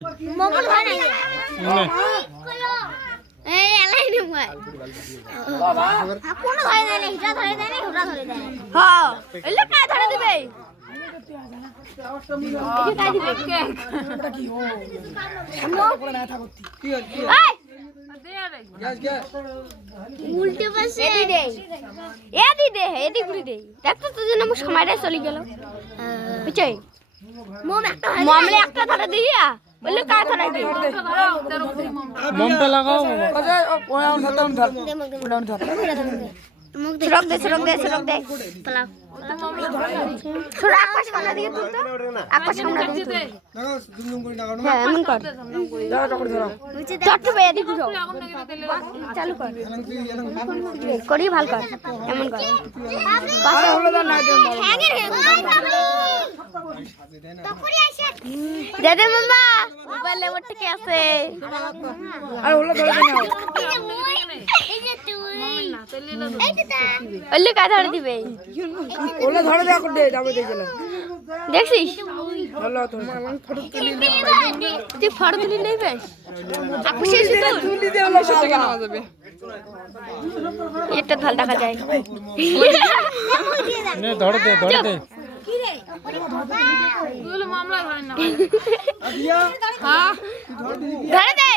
মোমো ধরে নাই এই এলাই নি মই বাবা কোন ধরে দেয় না হিটা ধরে দেয় না হুরা ধরে দেয় হ্যাঁ এলে কা ধরে দিবে এই কা দিবে কেক এটা কি ও আমরা করে না থা করতে কি এই গ্যাস গ্যাস উল্টে পাশে এদি দে এদি গুলি দে দেখ তো তুই না সময়টা চলে গেল বুঝছই মোমলে একটা ধরে দিয়া বলে কা ধরে দে মোমটা লাগাও আচ্ছা ওয়া ধর ছড়ক দে পালাও ছড়া আকাশ কানা দিয়ে তুই তো আকাশ সামনে দিয়ে দেখো দুম করে লাগানো হ্যাঁ এমন কর দাও চকড় ধরো চট্টু বে এদিকে ঘুরো চালু কর করি ভাল কর এমন কর আরে হলো দাও না দে দে মাম্মা মোবাইলে ওটা কি আছে আরে হলো ধরে নাও এই যে তুই এই যে ওলে কা ধরে দিবে ওলে ধরে দাও করে যাবে দেখলে দেখছিস হলো তো ফটো তুলি তুই ফটো তুলি নেই বেশ আকুশে তুলি দে হলো সব কেন যাবে এটা ভাল দেখা যায় নে ধরে দে কি রে মামলা ধরেন না আদিয়া ধরে দে